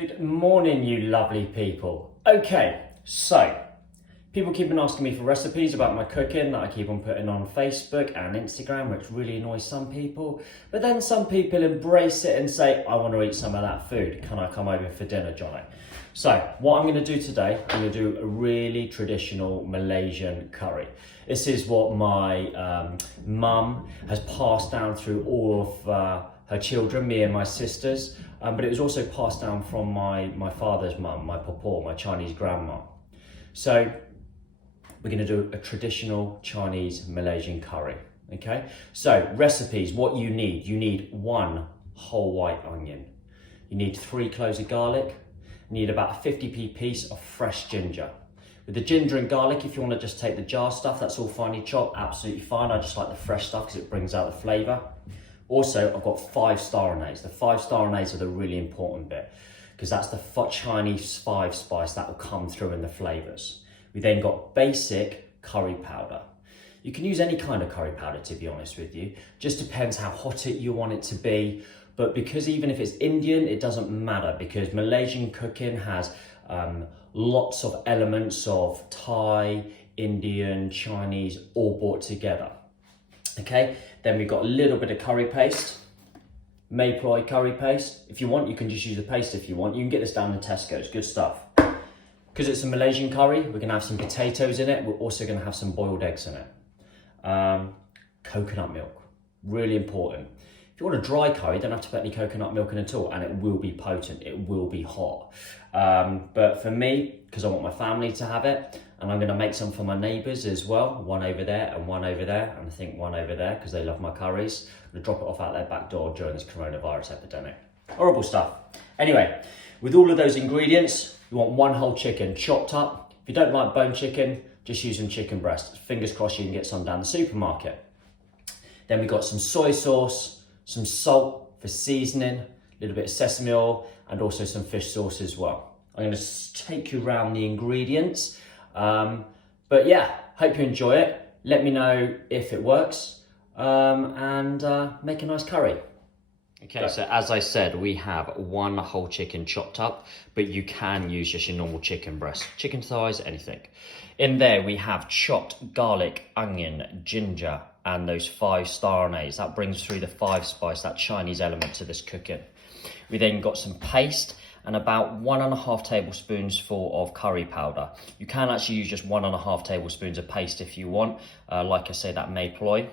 Good morning, you lovely people. Okay, so people keep on asking me for recipes about my cooking that I keep on putting on Facebook and Instagram, which really annoys some people. But then some people embrace it and say, I want to eat some of that food. Can I come over for dinner, Johnny? So what I'm going to do today, I'm going to do a really traditional Malaysian curry. This is what my mum has passed down through all of her children, me and my sisters. But it was also passed down from my father's mum, my papa, my Chinese grandma. So we're going to do a traditional Chinese Malaysian curry. Okay, so recipes, what you need 1 whole white onion, you need 3 cloves of garlic, you need about a 50p piece of fresh ginger. With the ginger and garlic, if you want to just take the jar stuff, that's all finely chopped, absolutely fine. I just like the fresh stuff because it brings out the flavour. Also, I've got 5 star anise. The 5 star anise are the really important bit because that's the Chinese 5 spice that will come through in the flavours. We then got basic curry powder. You can use any kind of curry powder, to be honest with you. Just depends how hot you want it to be. But because even if it's Indian, it doesn't matter because Malaysian cooking has lots of elements of Thai, Indian, Chinese, all brought together. Okay, then we've got a little bit of curry paste, Mayploy curry paste. If you want, you can just use the paste if you want. You can get this down in Tesco's, good stuff. Because it's a Malaysian curry, we're gonna have some potatoes in it. We're also gonna have some boiled eggs in it. Coconut milk, really important. If you want a dry curry, you don't have to put any coconut milk in at all, and it will be potent, it will be hot. But for me, because I want my family to have it, and I'm gonna make some for my neighbours as well, one over there and one over there, and I think one over there, because they love my curries. I'm gonna drop it off out their back door during this coronavirus epidemic. Horrible stuff. Anyway, with all of those ingredients, you want 1 whole chicken chopped up. If you don't like bone chicken, just use some chicken breast. Fingers crossed you can get some down the supermarket. Then we've got some soy sauce, some salt for seasoning, a little bit of sesame oil, and also some fish sauce as well. I'm going to take you around the ingredients. But yeah, hope you enjoy it. Let me know if it works and make a nice curry. Okay, so as I said, we have 1 whole chicken chopped up, but you can use just your normal chicken breast, chicken thighs, anything. In there, we have chopped garlic, onion, ginger, and those 5 star anise. That brings through the 5 spice, that Chinese element to this cooking. We then got some paste and about 1.5 tablespoons full of curry powder. You can actually use just 1.5 tablespoons of paste if you want. Like I say, that Mayploy.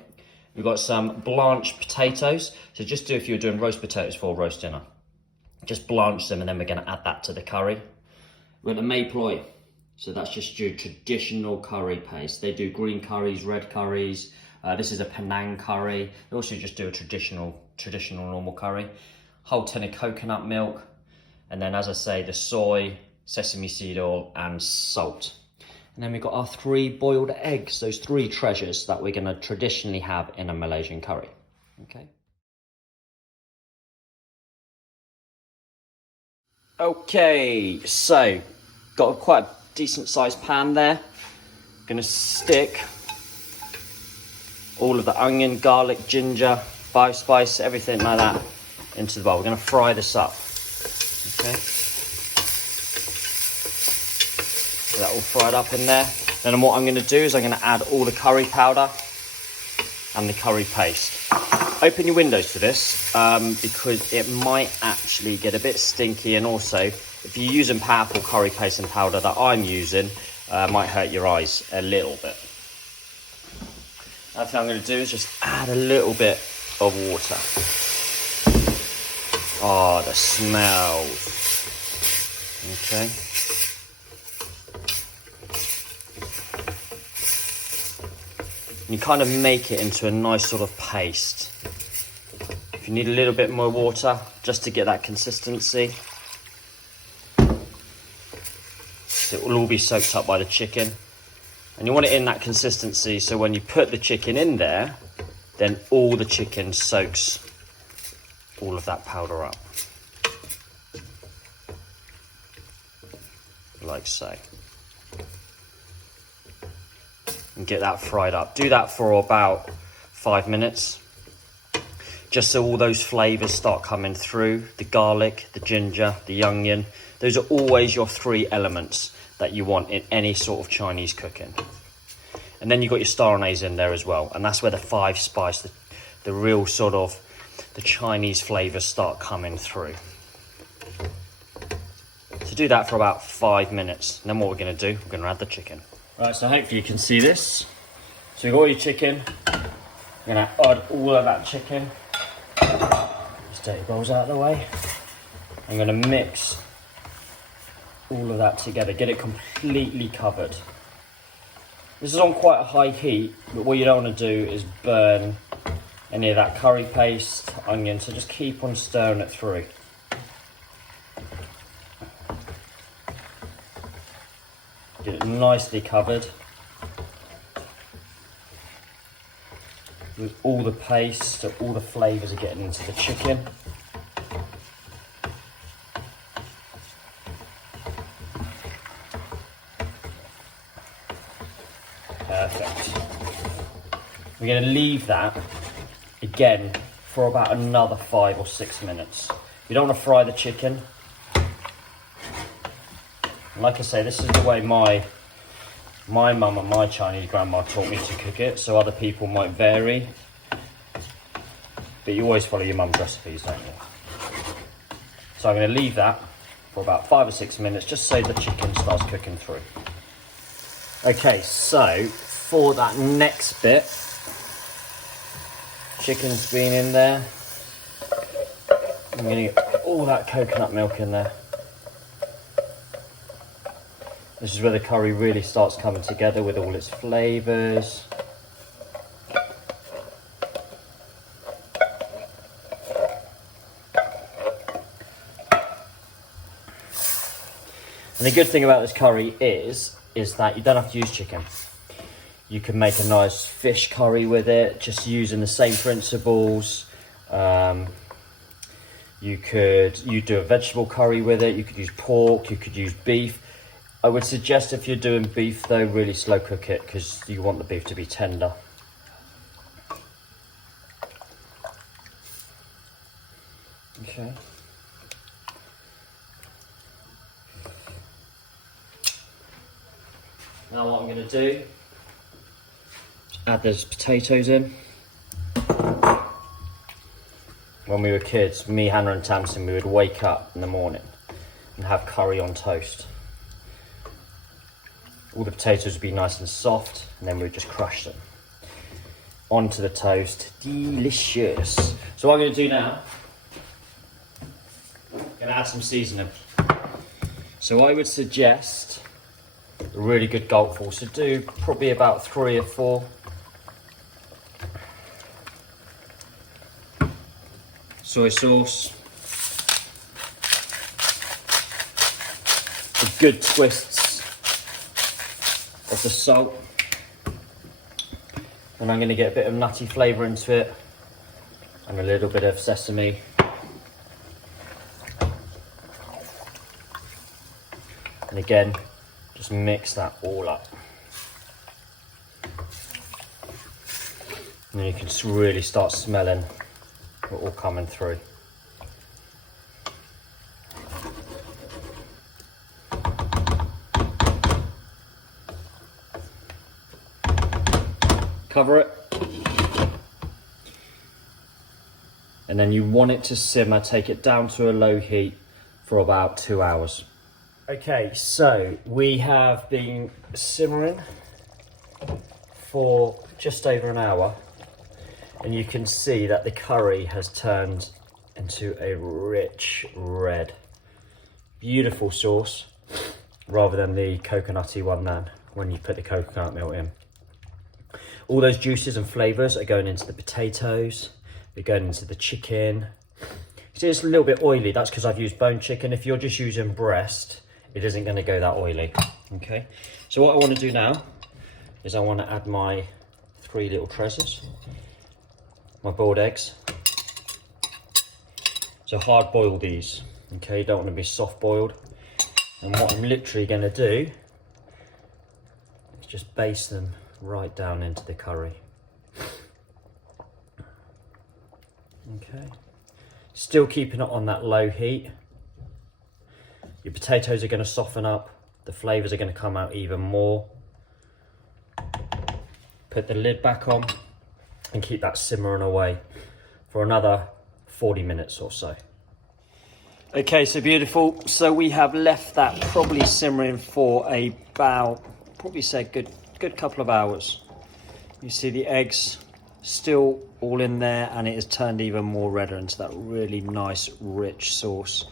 We've got some blanched potatoes. So just do if you're doing roast potatoes for roast dinner. Just blanch them and then we're gonna add that to the curry. We've got the Mayploy. So that's just your traditional curry paste. They do green curries, red curries. This is a Penang curry. They also just do a traditional normal curry. Whole tin of coconut milk. And then, as I say, the soy, sesame seed oil, and salt. And then we've got our 3 boiled eggs, those 3 treasures that we're gonna traditionally have in a Malaysian curry, okay? Okay, so, got a quite a decent sized pan there. Gonna stick all of the onion, garlic, ginger, 5 spice, everything like that into the bowl. We're gonna fry this up. Okay, so that all fried up in there. Then what I'm going to do is I'm going to add all the curry powder and the curry paste. Open your windows for this because it might actually get a bit stinky, and also if you're using powerful curry paste and powder that I'm using, might hurt your eyes a little bit. Another thing I'm going to do is just add a little bit of water. Oh, the smell. Okay. You kind of make it into a nice sort of paste. If you need a little bit more water, just to get that consistency. It will all be soaked up by the chicken. And you want it in that consistency so when you put the chicken in there, then all the chicken soaks all of that powder up, like so, and get that fried up. Do that for about 5 minutes. just so all those flavours start coming through. The garlic, the ginger, the onion. Those are always your 3 elements that you want in any sort of Chinese cooking. And then you've got your star anise in there as well. And that's where the 5 spice, the real sort of the Chinese flavours start coming through. So do that for about 5 minutes. And then what we're going to do, we're going to add the chicken. Right, so hopefully you can see this. So you've got all your chicken. You're going to add all of that chicken. These dirty bowls out of the way. I'm going to mix all of that together. Get it completely covered. This is on quite a high heat, but what you don't want to do is burn any of that curry paste, onion, so just keep on stirring it through. Get it nicely covered with all the paste, so all the flavours are getting into the chicken. Perfect. We're going to leave that again for about another 5 or 6 minutes. You don't want to fry the chicken. Like I say, this is the way my mum and my Chinese grandma taught me to cook it, so other people might vary. But you always follow your mum's recipes, don't you? So I'm going to leave that for about 5 or 6 minutes, just so the chicken starts cooking through. Okay, so for that next bit, chicken's been in there. I'm going to get all that coconut milk in there. This is where the curry really starts coming together with all its flavours. And the good thing about this curry is that you don't have to use chicken. You can make a nice fish curry with it, just using the same principles. You do a vegetable curry with it. You could use pork, you could use beef. I would suggest if you're doing beef though, really slow cook it because you want the beef to be tender. Okay. Now what I'm going to do is add those potatoes in. When we were kids, me, Hannah and Tamsin, we would wake up in the morning and have curry on toast. All the potatoes would be nice and soft, and then we would just crush them onto the toast. Delicious. So what I'm going to do now, I'm going to add some seasoning. So I would suggest a really good gulpful. So do probably about 3 or 4. Soy sauce. The good twists of the salt. And I'm going to get a bit of nutty flavour into it. And a little bit of sesame. And again, just mix that all up. And then you can really start smelling it all coming through. Cover it. And then you want it to simmer, take it down to a low heat for about 2 hours. Okay, so we have been simmering for just over an hour, and you can see that the curry has turned into a rich red. Beautiful sauce, rather than the coconutty one then, when you put the coconut milk in. All those juices and flavours are going into the potatoes, they're going into the chicken. See, it's a little bit oily, that's because I've used bone chicken. If you're just using breast, it isn't going to go that oily. Okay, so what I want to do now is I want to add my 3 little treasures, my boiled eggs. So hard boil these, okay, you don't want to be soft boiled. And what I'm literally going to do is just baste them right down into the curry. Okay. Still keeping it on that low heat. Your potatoes are going to soften up. The flavours are going to come out even more. Put the lid back on and keep that simmering away for another 40 minutes or so. Okay, so beautiful. So we have left that probably simmering for about, probably say good couple of hours. You see the eggs still all in there, and it has turned even more redder into that really nice rich sauce.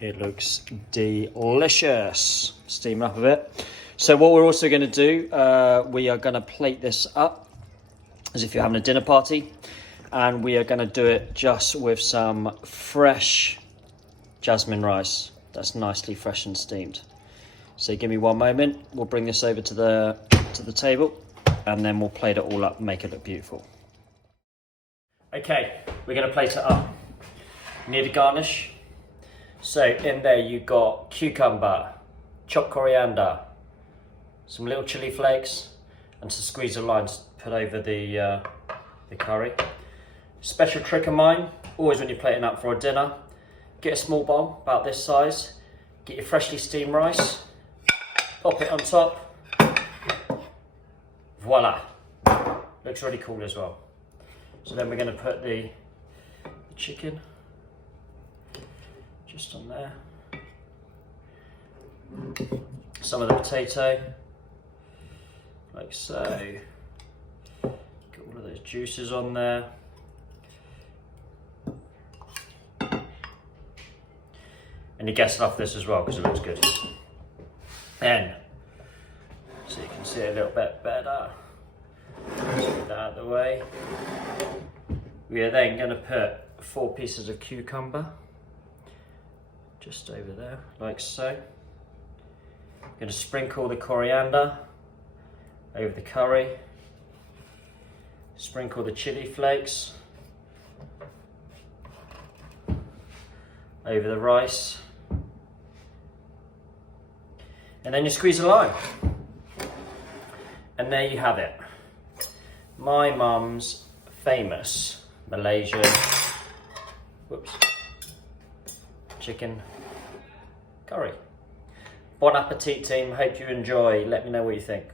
It looks delicious. Steam up a bit. So what we're also going to do, we are going to plate this up as if you're having a dinner party, and we are going to do it just with some fresh jasmine rice that's nicely fresh and steamed. So give me one moment, we'll bring this over to the table, and then we'll plate it all up and make it look beautiful. Okay, we're going to plate it up. You need a garnish. So in there you've got cucumber, chopped coriander, some little chili flakes, and some squeeze of lime to put over the curry. Special trick of mine, always when you're plating up for a dinner, get a small bowl about this size, get your freshly steamed rice, pop it on top, voila. Looks really cool as well. So then we're going to put the chicken just on there. Some of the potato, like so. Get all of those juices on there. And you guessed off this as well because it looks good. Then, so you can see it a little bit better. Get that out of the way. We are then going to put 4 pieces of cucumber just over there, like so. I'm going to sprinkle the coriander over the curry. Sprinkle the chili flakes over the rice. And then you squeeze a lime. And there you have it. My mum's famous Malaysian chicken curry. Bon appetit, team. Hope you enjoy. Let me know what you think.